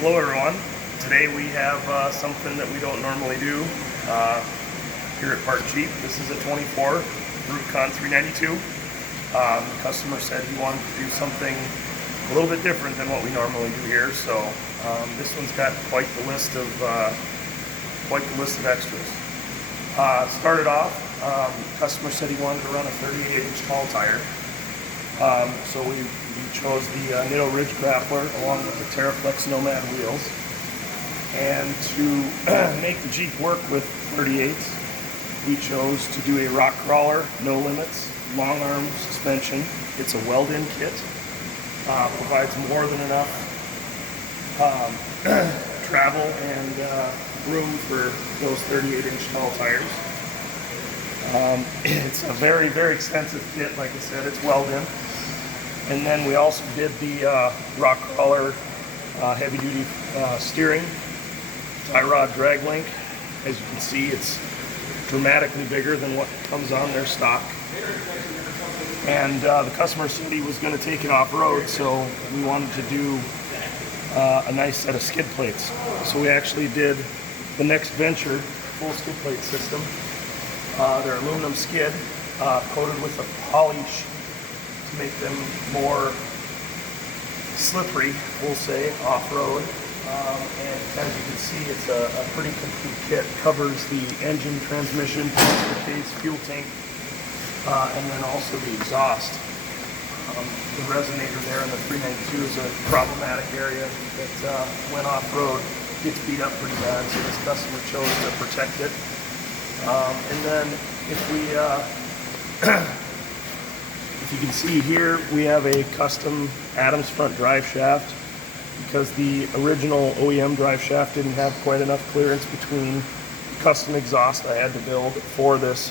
Hello everyone. Today we have something that we don't normally do here at Park Jeep. This is a 24 Rubicon 392. The customer said he wanted to do something a little bit different than what we normally do here, so this one's got quite the list of extras. Started off, customer said he wanted to run a 38-inch tall tire. So we chose the Nitto Ridge Grappler along with the Terraflex Nomad wheels. And to make the Jeep work with 38s, we chose to do a rock crawler, no limits, long arm suspension. It's a weld-in kit. Provides more than enough travel and room for those 38-inch tall tires. It's a very, very extensive kit. Like I said, it's weld-in. And then we also did the rock crawler heavy-duty steering, tie rod drag link. As you can see, it's dramatically bigger than what comes on their stock. And the customer said he was going to take it off-road, so we wanted to do a nice set of skid plates. So we actually did the next venture full skid plate system. They're aluminum skid coated with a polish to make them more slippery, we'll say, off-road. And as you can see, it's a pretty complete kit. Covers the engine, transmission, transfer case, fuel tank, and then also the exhaust. The resonator there in the 392 is a problematic area that when off-road gets beat up pretty bad, so this customer chose to protect it. And then if you can see here, we have a custom Adams front drive shaft because the original OEM drive shaft didn't have quite enough clearance between custom exhaust I had to build for this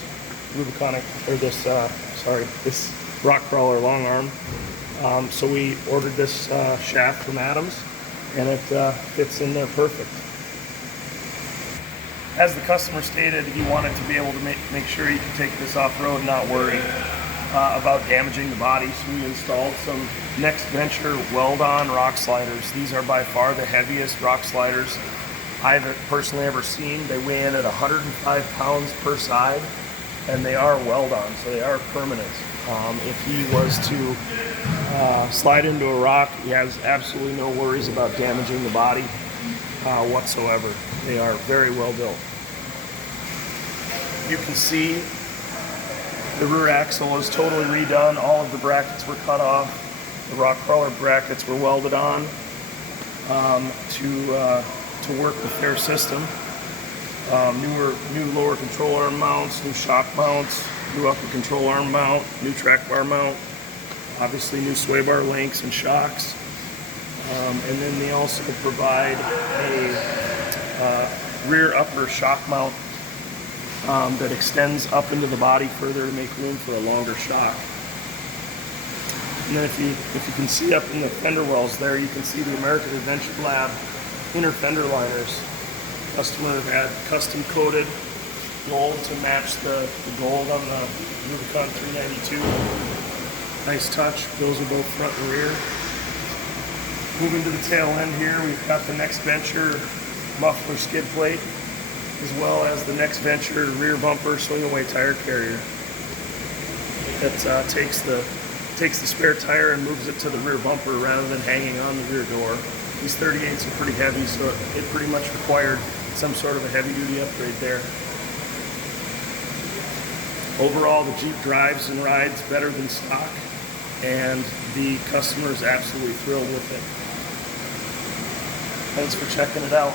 Rubicon, or this rock crawler long arm. So we ordered this shaft from Adams, and it fits in there perfect. As the customer stated, he wanted to be able to make sure he could take this off-road and not worry about damaging the body, so we installed some Next Venture weld-on rock sliders. These are by far the heaviest rock sliders I've personally ever seen. They weigh in at 105 pounds per side, and they are weld-on, so they are permanent. If he was to slide into a rock, he has absolutely no worries about damaging the body whatsoever. They are very well built. You can see the rear axle is totally redone. All of the brackets were cut off. The rock crawler brackets were welded on to work with their system. New lower control arm mounts, new shock mounts, new upper control arm mount, new track bar mount, obviously new sway bar links and shocks. And then they also provide a rear upper shock mount that extends up into the body further to make room for a longer shock. And then if you can see up in the fender wells there, you can see the American Adventure Lab inner fender liners. Customer had custom coated gold to match the gold on the Rubicon 392. Nice touch. Those are both front and rear. Moving to the tail end here, we've got the Next Venture muffler skid plate, as well as the Next Venture rear bumper swing away tire carrier that takes the spare tire and moves it to the rear bumper rather than hanging on the rear door. These 38s are pretty heavy, so it pretty much required some sort of a heavy duty upgrade there. Overall, the Jeep drives and rides better than stock, and the customer is absolutely thrilled with it. Thanks for checking it out.